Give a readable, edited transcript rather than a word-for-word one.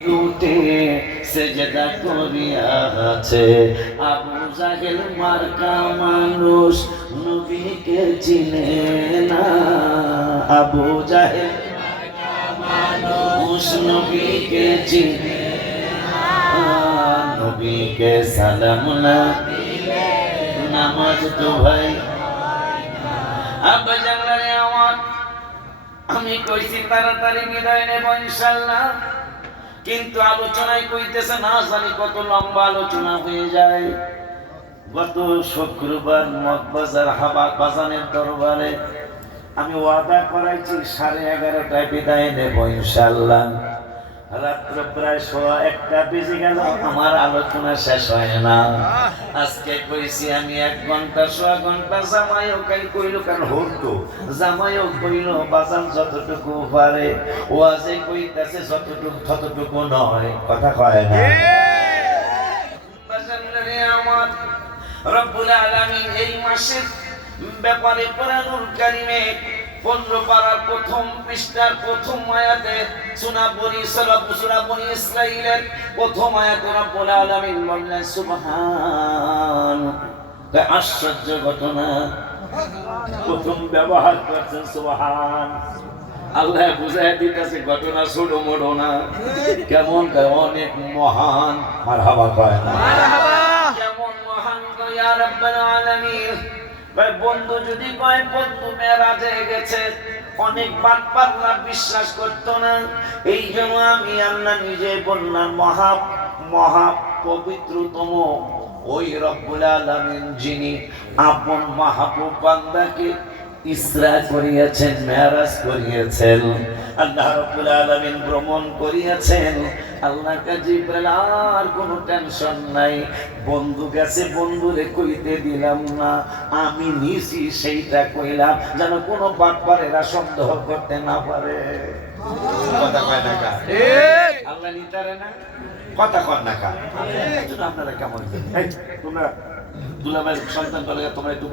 উঠে সেজদা করিয়াছে। আবু জাহেল মার্কা মানুষ নবীকে চিনে না। আবু জাহেল মার্কা মানুষ নবীকে চিনে না। নবীকে সালাম না দিলে নামাজ তো ভাই। আব্বা জানলারে আমার আমি কইছি তাড়াতাড়ি বিদায় নেব ইনশাআল্লাহ, কিন্তু আলোচনায় কইতেছে না জানি কত লম্বা আলোচনা হয়ে যায়। গত শুক্রবার মগবাজার হাবা বাজানের দরবারে আমি ওয়াদা করাইছি 11:30টায় বিদায় নেব ইনশাআল্লাহ। রাত্র প্রায় 1:15 বেজে গেল, আমার আলোচনা শেষ হয় না। আজকে কইছি আমি 1 ঘন্টা 1.5 ঘন্টা। জামাইও কাই কইল, কারণ হতো জামাইও কইল বাজান যতটুকু পারে ওয়াজে কইতাছে যতটুকু ততটুকু নয়, কথা কয় না। বাজানরে আমার রব্বুল আলামিন এই মাসের ব্যাপারে কোরআনুল কারীমে 15 পারার প্রথম পৃষ্ঠার প্রথম আয়াতে সূরা বনী ইসরাঈলের প্রথম আয়াতে রব্বুল আলামিন বললেন সুবহান। আশ্চর্য ঘটনা, প্রথম ব্যবহার করছেন সুবহান। আল্লাহ বুঝায় দিতেছে ঘটনা ছোট মোটো না, কেমন অনেক মহান। মারহাবা কয় না, কেমন মহান গো ইয়া রাব্বাল আলামিন। বন্ধু যদি কয় বন্ধু মেরাজে গেছে, অনেক বাটপাররা বিশ্বাস করতো না। এই জন্য আমি আল্লাহ নিজে বললাম মহা পবিত্রতম ওই রব্বুল আলামিন যিনি আপন মাহবুব বান্দাকে ইসরা করিয়েছেন, মেরাজ করিয়েছেন, আল্লাহ রাব্বুল আলামিন ভ্রমণ করিয়েছেন। আল্লাহর কাছে জিবরাইল আর কোনো টেনশন নাই। বন্ধু গেছে, বন্ধুরে কইতে দিলাম না, আমি নিছি সেইটা কইলাম, যেন কোনো বাটপারেরা সন্দেহ করতে না পারে। কথা কয় না কা? আল্লাহ নিতারে না, কথা কয় না কা? আপনারা কেমন তোমরা দুলাভাইয়ের সন্তান বলে তোমরা একটু